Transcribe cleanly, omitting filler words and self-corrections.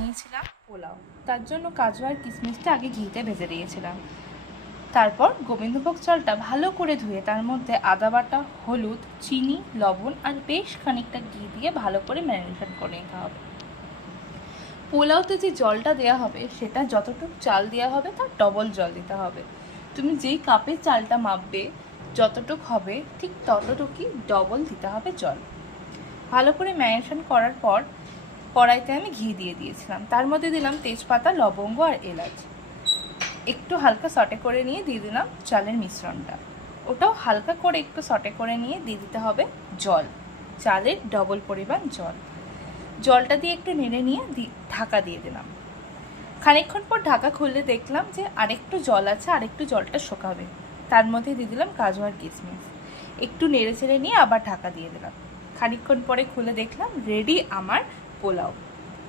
নিয়েছিলাম পোলাও। তার জন্য কাজু আর কিশমিশটা আগে ঘিতে ভেজে দিয়েছিলাম। তারপর গোবিন্দভোগ চালটা ভালো করে ধুয়ে তার মধ্যে আদা বাটা, হলুদ, চিনি, লবণ আর বেশ খানিকটা ঘি দিয়ে ভালো করে ম্যারিনেশন করে নিতে হবে। পোলাওতে যে জলটা দেওয়া হবে সেটা যতটুকু চাল দেওয়া হবে তার ডবল জল দিতে হবে। তুমি যেই কাপে চালটা মাপবে যতটুকু হবে ঠিক ততটুকুই ডবল দিতে হবে জল। ভালো করে ম্যারিনেশন করার পর কড়াইতে আমি ঘি দিয়ে দিয়েছিলাম, তার মধ্যে দিলাম তেজপাতা, লবঙ্গ আর এলাচ। একটু হালকা সটে করে নিয়ে দিয়ে দিলাম চালের মিশ্রণটা, ওটাও হালকা করে একটু সটে করে নিয়ে দিয়ে দিতে হবে জল, চালের ডবল পরিমাণ জল। জলটা দিয়ে একটু নেড়ে নিয়ে ঢাকা দিয়ে দিলাম। খানিকক্ষণ পর ঢাকা খুললে দেখলাম যে আরেকটু জল আছে, আরেকটু জলটা শুকাবে। তার মধ্যে দিয়ে দিলাম কাজু আর কিশমিশ, একটু নেড়ে চেড়ে নিয়ে আবার ঢাকা দিয়ে দিলাম। খানিকক্ষণ পরে খুলে দেখলাম রেডি আমার পোলাও।